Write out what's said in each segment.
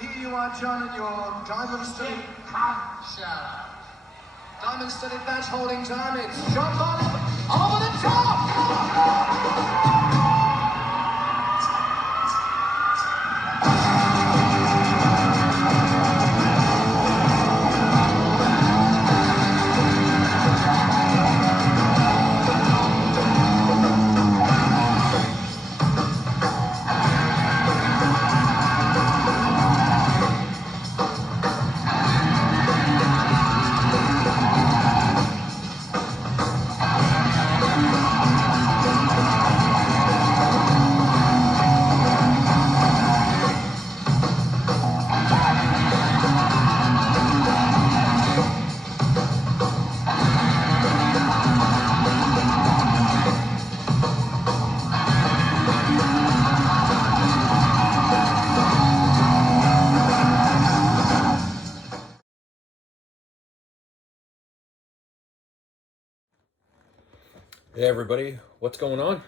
here you are, John, in your diamond-studded diamond-studded badge holding time. It's John Bonham over the top! Hey everybody, what's going on?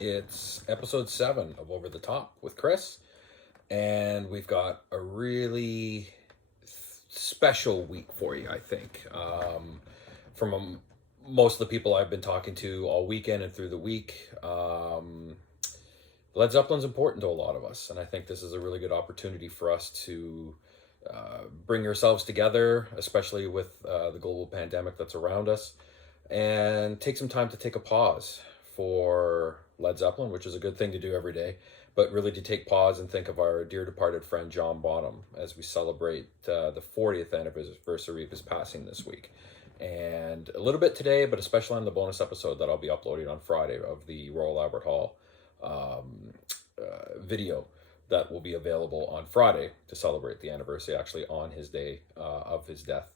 It's episode 7 of Over the Top with Chris, and we've got a really special week for you, I think. From most of the people I've been talking to all weekend and through the week, Led Zeppelin's important to a lot of us, and I think this is a really good opportunity for us to bring yourselves together, especially with the global pandemic that's around us, and take some time to take a pause for Led Zeppelin, which is a good thing to do every day, but really to take pause and think of our dear departed friend John Bonham as we celebrate the 40th anniversary of his passing this week. And a little bit today, but especially on the bonus episode that I'll be uploading on Friday of the Royal Albert Hall video that will be available on Friday to celebrate the anniversary, actually on his day of his death.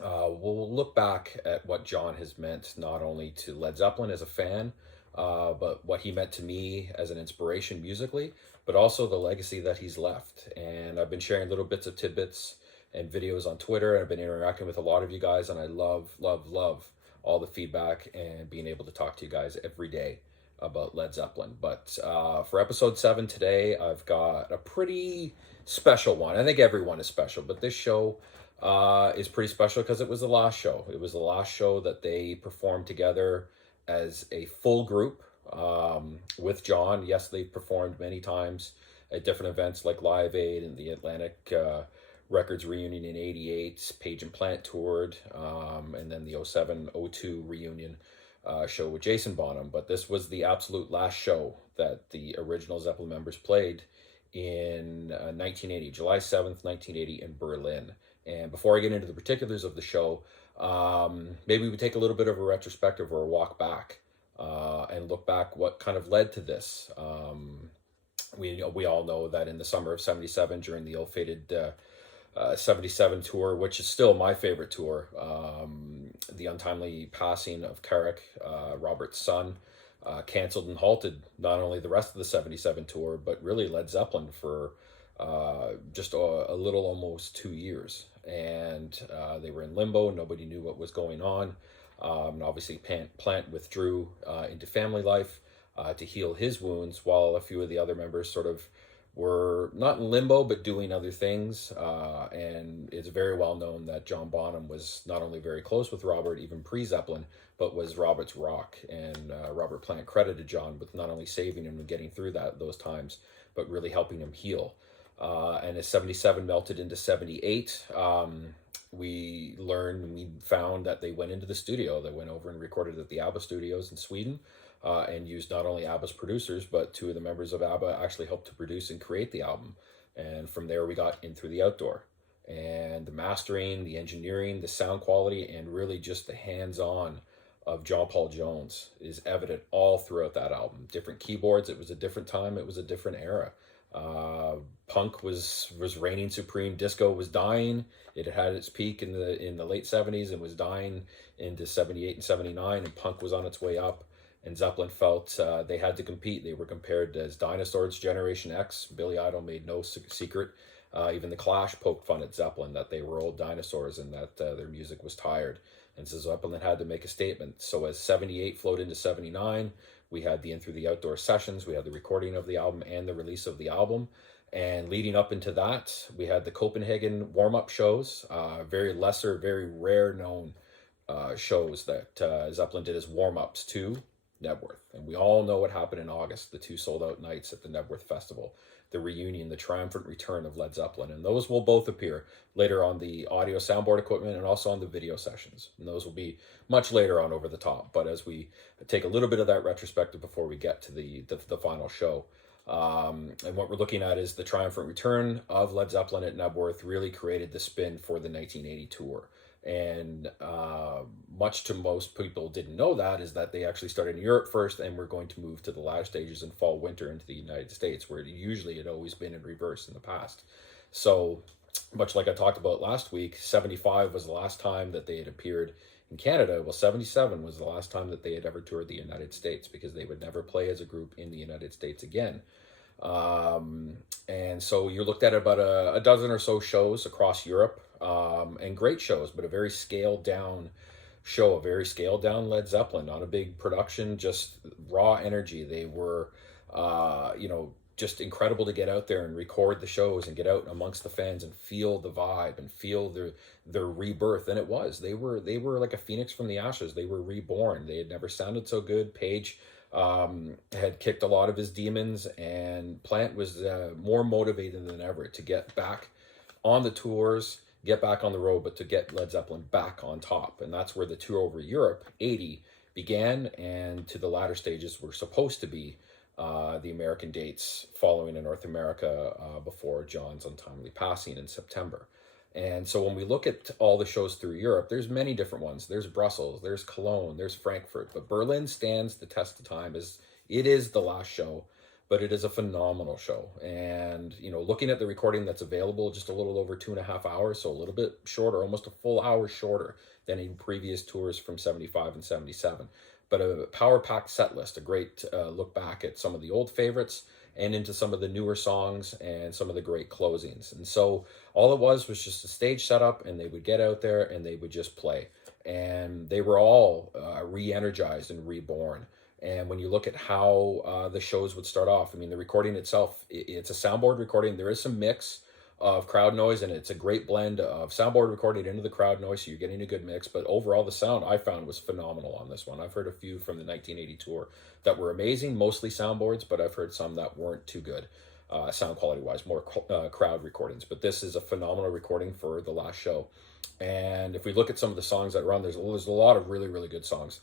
We'll look back at what John has meant not only to Led Zeppelin as a fan, but what he meant to me as an inspiration musically, but also the legacy that he's left. And I've been sharing little bits of tidbits and videos on Twitter, and I've been interacting with a lot of you guys, and I love all the feedback and being able to talk to you guys every day about Led Zeppelin. But for episode 7 today, I've got a pretty special one. I think everyone is special, but this show is pretty special because it was the last show. It was the last show that they performed together as a full group with John. Yes, they performed many times at different events like Live Aid and the Atlantic Records reunion in '88, Page and Plant toured, and then the '07-02 reunion show with Jason Bonham. But this was the absolute last show that the original Zeppelin members played in 1980, July 7th, 1980 in Berlin. And before I get into the particulars of the show, maybe we take a little bit of a retrospective or a walk back and look back what kind of led to this. We all know that in the summer of '77, during the ill-fated 77 tour, which is still my favorite tour, the untimely passing of Carrick, Robert's son, canceled and halted not only the rest of the 77 tour, but really Led Zeppelin for just a little almost 2 years. And they were in limbo. Nobody knew what was going on. And obviously Plant withdrew into family life to heal his wounds, while a few of the other members sort of were not in limbo, but doing other things. And it's very well known that John Bonham was not only very close with Robert, even pre-Zeppelin, but was Robert's rock. And Robert Plant credited John with not only saving him and getting through those times, but really helping him heal. And as 77 melted into 78, we found that they went into the studio. They went over and recorded at the ABBA studios in Sweden, and used not only ABBA's producers, but 2 of the members of ABBA actually helped to produce and create the album. And from there we got In Through the Outdoor. And the mastering, the engineering, the sound quality, and really just the hands-on of John Paul Jones is evident all throughout that album. Different keyboards, it was a different time, it was a different era. Punk was reigning supreme. Disco was dying. It had its peak in the late 70s and was dying into 78 and 79, and punk was on its way up. And Zeppelin felt they had to compete. They were compared as dinosaurs, Generation X. Billy Idol made no secret. Even the Clash poked fun at Zeppelin, that they were old dinosaurs and that their music was tired. And so Zeppelin had to make a statement. So as 78 flowed into 79, we had the In Through the Outdoor sessions, we had the recording of the album and the release of the album. And leading up into that, we had the Copenhagen warm-up shows, very lesser, very rare known shows that Zeppelin did as warm-ups to Nebworth. And we all know what happened in August, the two sold-out nights at the Nebworth Festival, the reunion, the triumphant return of Led Zeppelin. And those will both appear later on the audio soundboard equipment and also on the video sessions. And those will be much later on over the top. But as we take a little bit of that retrospective before we get to the final show, and what we're looking at is the triumphant return of Led Zeppelin at Nebworth really created the spin for the 1980 tour. And much to most people didn't know that is that they actually started in Europe first and we're going to move to the latter stages in fall winter into the United States, where it usually had always been in reverse in the past. So much like I talked about last week, 75 was the last time that they had appeared in Canada. Well, 77 was the last time that they had ever toured the United States, because they would never play as a group in the United States again. And so you looked at about a dozen or so shows across Europe, and great shows, but a very scaled down show, a very scaled down Led Zeppelin, not a big production, just raw energy. They were, just incredible to get out there and record the shows and get out amongst the fans and feel the vibe and feel their rebirth. And it was, they were like a phoenix from the ashes. They were reborn. They had never sounded so good. Page had kicked a lot of his demons, and Plant was more motivated than ever to get back on the tours, get back on the road, but to get Led Zeppelin back on top. And that's where the tour over Europe, 80, began, and to the latter stages were supposed to be the American dates following in North America before John's untimely passing in September. And so when we look at all the shows through Europe, there's many different ones. There's Brussels, there's Cologne, there's Frankfurt, but Berlin stands the test of time. It is the last show, but it is a phenomenal show. And, looking at the recording that's available, just a little over 2.5 hours, so a little bit shorter, almost a full hour shorter than in previous tours from 75 and 77. But a power-packed set list, a great look back at some of the old favorites and into some of the newer songs and some of the great closings. And so all it was just a stage setup, and they would get out there and they would just play. And they were all re-energized and reborn. And when you look at how the shows would start off, the recording itself, it's a soundboard recording. There is some mix of crowd noise, and it's a great blend of soundboard recording into the crowd noise, so you're getting a good mix. But overall, the sound I found was phenomenal on this one. I've heard a few from the 1980 tour that were amazing, mostly soundboards, but I've heard some that weren't too good sound quality wise, more crowd recordings. But this is a phenomenal recording for the last show. And if we look at some of the songs that run, there's a lot of really, really good songs.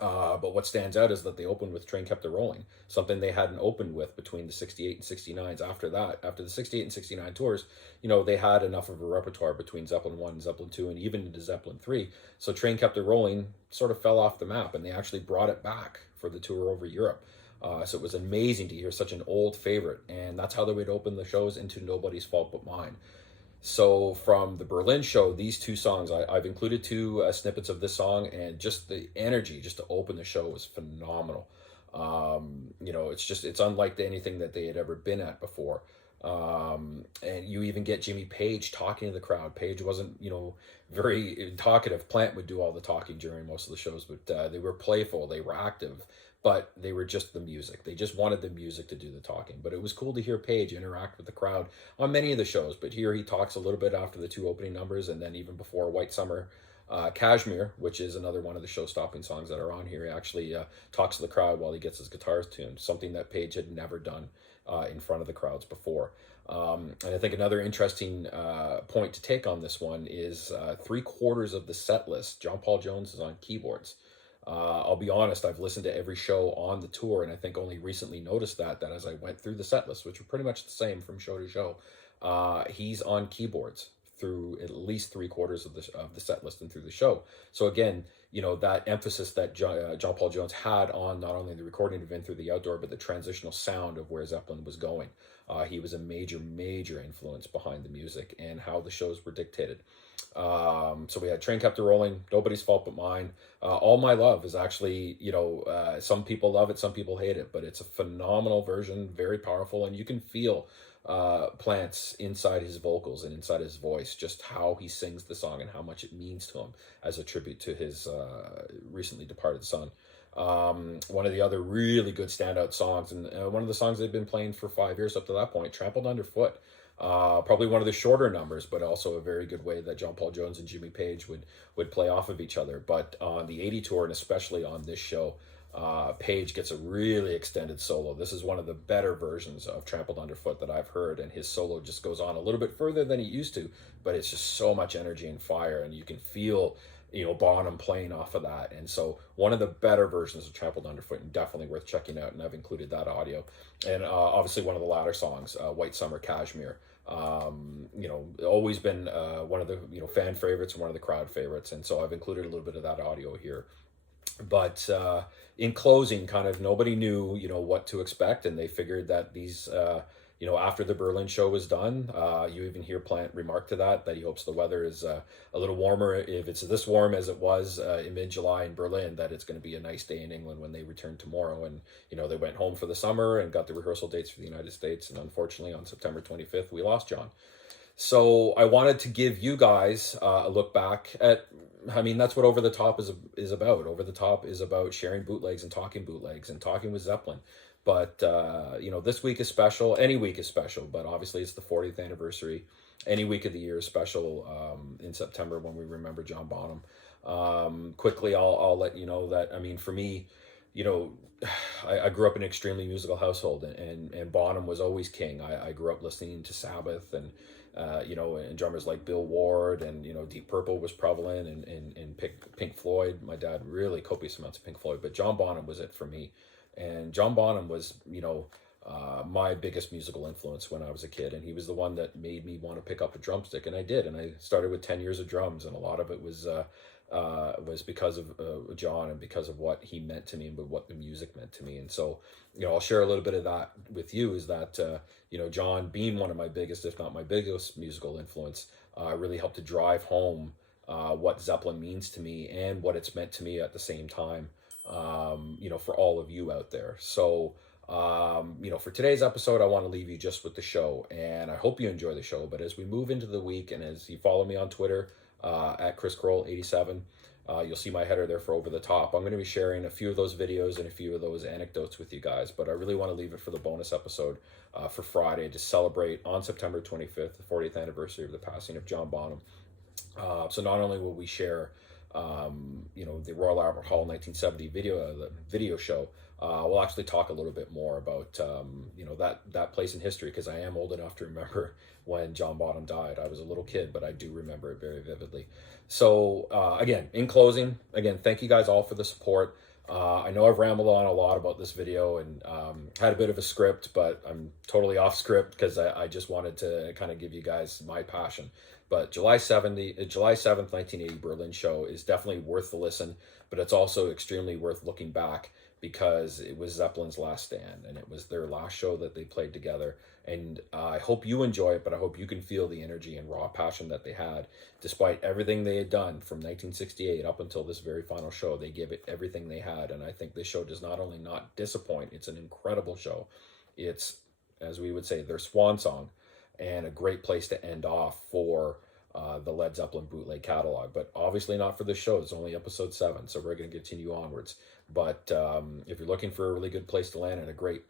But what stands out is that they opened with Train Kept It Rolling, something they hadn't opened with between the 68 and 69s. After the 68 and 69 tours, they had enough of a repertoire between Zeppelin 1 and Zeppelin 2 and even into Zeppelin 3. So Train Kept It Rolling sort of fell off the map, and they actually brought it back for the tour over Europe. So it was amazing to hear such an old favorite, and that's how they would open the shows, into Nobody's Fault But Mine. So from the Berlin show, these two songs, I've included two snippets of this song, and just the energy just to open the show was phenomenal. It's unlike anything that they had ever been at before. And you even get Jimmy Page talking to the crowd. Page wasn't, very talkative. Plant would do all the talking during most of the shows, but they were playful, they were active, but they were just the music. They just wanted the music to do the talking. But it was cool to hear Page interact with the crowd on many of the shows. But here he talks a little bit after the two opening numbers, and then even before White Summer, Kashmir, which is another one of the show-stopping songs that are on here. He actually talks to the crowd while he gets his guitars tuned, something that Page had never done in front of the crowds before. And I think another interesting point to take on this one is 3/4 of the set list, John Paul Jones is on keyboards. I'll be honest, I've listened to every show on the tour, and I think only recently noticed that as I went through the set list, which were pretty much the same from show to show, he's on keyboards through at least 3/4 of the set list and through the show. So again, that emphasis that John Paul Jones had on not only the recording event through the outdoor, but the transitional sound of where Zeppelin was going. He was a major, major influence behind the music and how the shows were dictated. So we had Train Kept It Rolling, Nobody's Fault But Mine. All My Love is actually, some people love it, some people hate it, but it's a phenomenal version, very powerful, and you can feel Plant's inside his vocals and inside his voice, just how he sings the song and how much it means to him as a tribute to his recently departed son. One of the other really good standout songs, and one of the songs they've been playing for 5 years up to that point, Trampled Underfoot. Probably one of the shorter numbers, but also a very good way that John Paul Jones and Jimmy Page would play off of each other. But on the 80 tour, and especially on this show, Page gets a really extended solo. This is one of the better versions of Trampled Underfoot that I've heard, and his solo just goes on a little bit further than he used to, but it's just so much energy and fire, and you can feel, you know, Bonham playing off of that. And so one of the better versions of Trampled Underfoot, and definitely worth checking out, and I've included that audio. And obviously one of the latter songs, White Summer, Kashmir. You know, always been one of the, you know, fan favorites and one of the crowd favorites, and so I've included a little bit of that audio here. But in closing, kind of nobody knew, you know, what to expect, and they figured that these, you know, after the Berlin show was done, you even hear Plant remark to that he hopes the weather is a little warmer. If it's this warm as it was in mid-July in Berlin, that it's going to be a nice day in England when they return tomorrow. And, you know, they went home for the summer and got the rehearsal dates for the United States. And unfortunately, on September 25th, we lost John. So I wanted to give you guys a look back at, I mean, that's what Over the Top is about. Over the Top is about sharing bootlegs and talking with Zeppelin. But, you know, this week is special. Any week is special, but obviously it's the 40th anniversary. Any week of the year is special in September when we remember John Bonham. Quickly, I'll let you know that, I mean, for me, you know, I grew up in an extremely musical household, and Bonham was always king. I grew up listening to Sabbath and, you know, and drummers like Bill Ward, and, you know, Deep Purple was prevalent, and Pink Floyd. My dad really copious amounts of Pink Floyd, but John Bonham was it for me. And John Bonham was, you know, my biggest musical influence when I was a kid, and he was the one that made me want to pick up a drumstick, and I did. And I started with 10 years of drums, and a lot of it was because of John, and because of what he meant to me, and what the music meant to me. And so, you know, I'll share a little bit of that with you, is that, you know, John being one of my biggest, if not my biggest musical influence, really helped to drive home what Zeppelin means to me, and what it's meant to me at the same time, you know, for all of you out there. So, you know, for today's episode, I want to leave you just with the show, and I hope you enjoy the show. But as we move into the week, and as you follow me on Twitter, at Chris Kroll 87, you'll see my header there for Over the Top. I'm going to be sharing a few of those videos and a few of those anecdotes with you guys, but I really want to leave it for the bonus episode for Friday to celebrate on September 25th, the 40th anniversary of the passing of John Bonham. So not only will we share, you know, the Royal Albert Hall 1970 video show, we'll actually talk a little bit more about, you know, that place in history, because I am old enough to remember when John Bonham died. I was a little kid, but I do remember it very vividly. So again, in closing, again, thank you guys all for the support. I know I've rambled on a lot about this video, and had a bit of a script, but I'm totally off script because I just wanted to kind of give you guys my passion. But July 7th, 1980 Berlin show is definitely worth the listen, but it's also extremely worth looking back, because it was Zeppelin's last stand, and it was their last show that they played together. And I hope you enjoy it, but I hope you can feel the energy and raw passion that they had. Despite everything they had done from 1968 up until this very final show, they gave it everything they had. And I think this show does not only not disappoint, it's an incredible show. It's, as we would say, their swan song, and a great place to end off for the Led Zeppelin bootleg catalog. But obviously not for this show. It's only episode 7, so we're going to continue onwards. But if you're looking for a really good place to land, and a great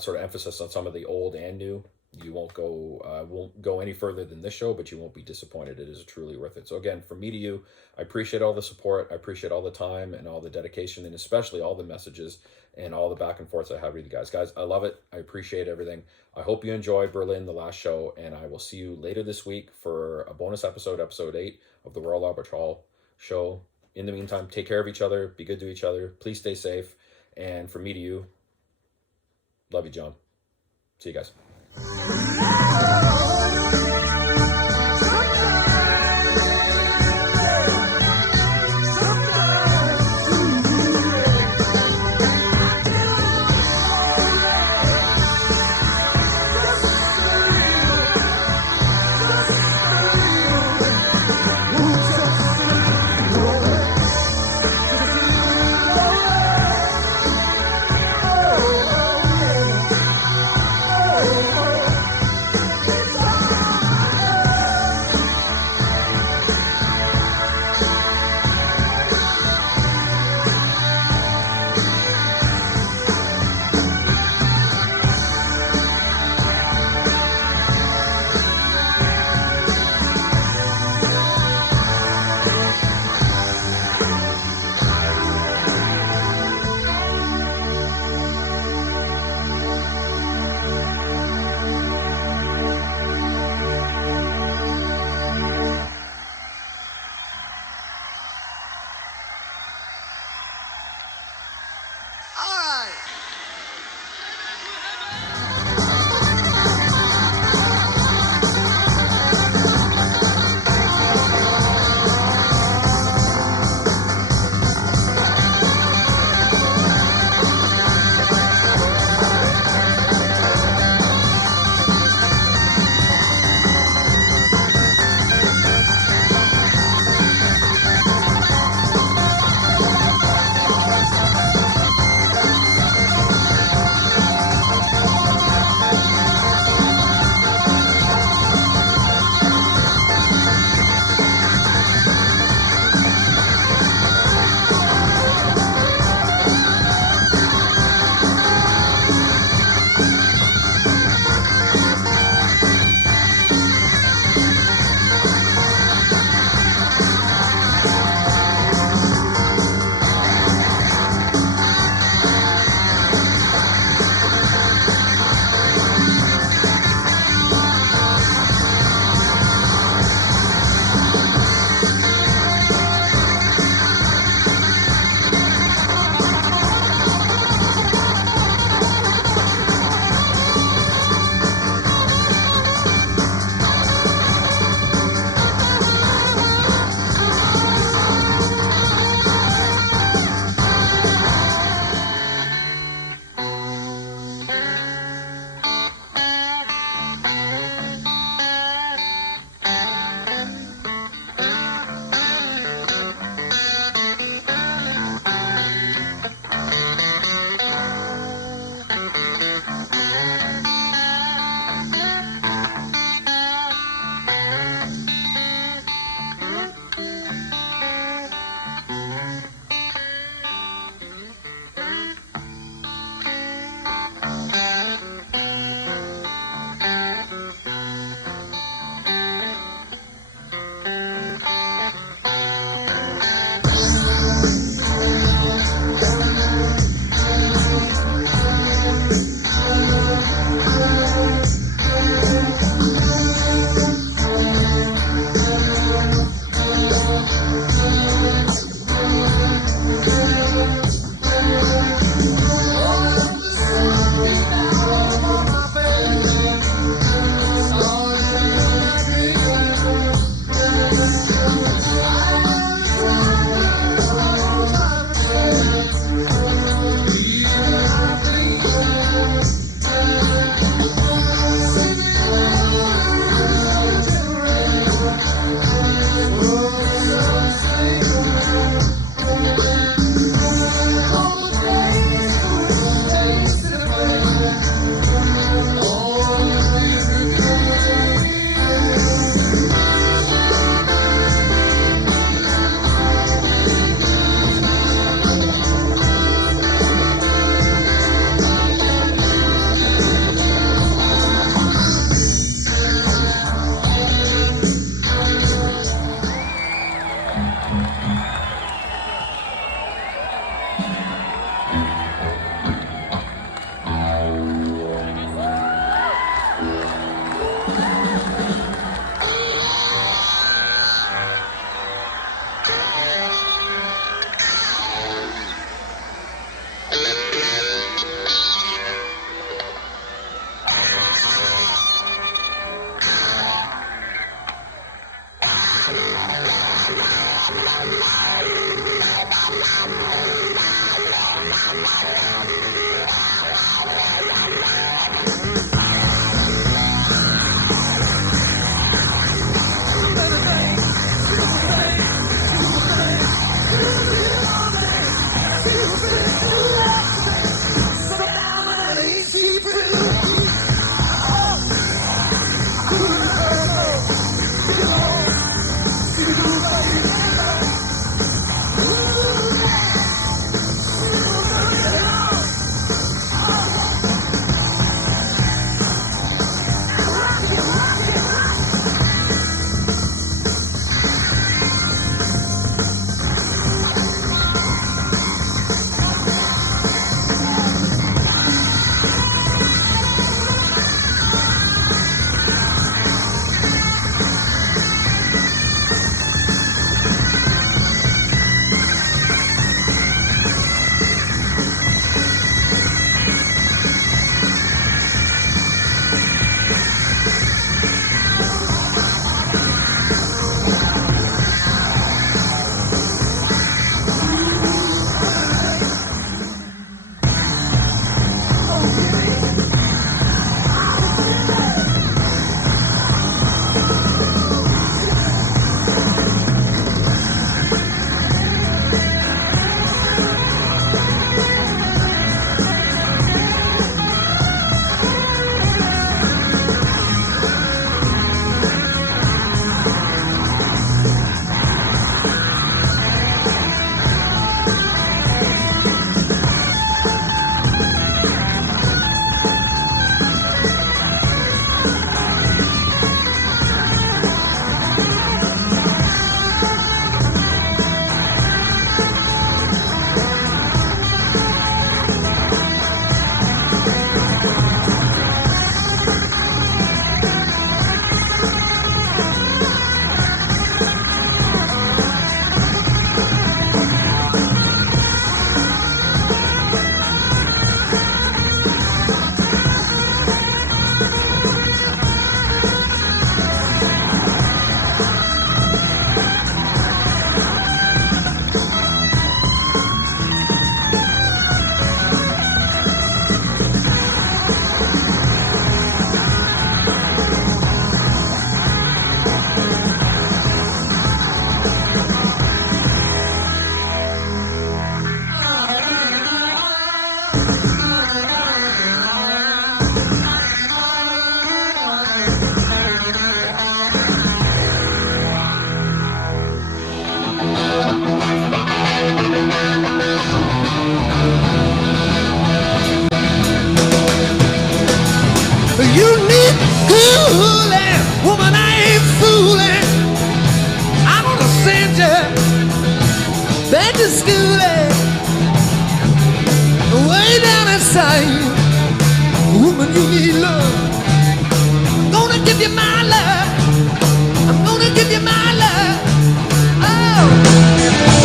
sort of emphasis on some of the old and new, you won't go any further than this show, but you won't be disappointed. It is truly worth it. So again, from me to you, I appreciate all the support. I appreciate all the time and all the dedication, and especially all the messages and all the back and forths I have with you guys. Guys, I love it. I appreciate everything. I hope you enjoyed Berlin, the last show, and I will see you later this week for a bonus episode, episode 8 of the Royal Albert Hall show. In the meantime, take care of each other. Be good to each other. Please stay safe. And from me to you, love you, John. See you guys.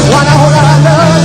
Wanna hold on, love.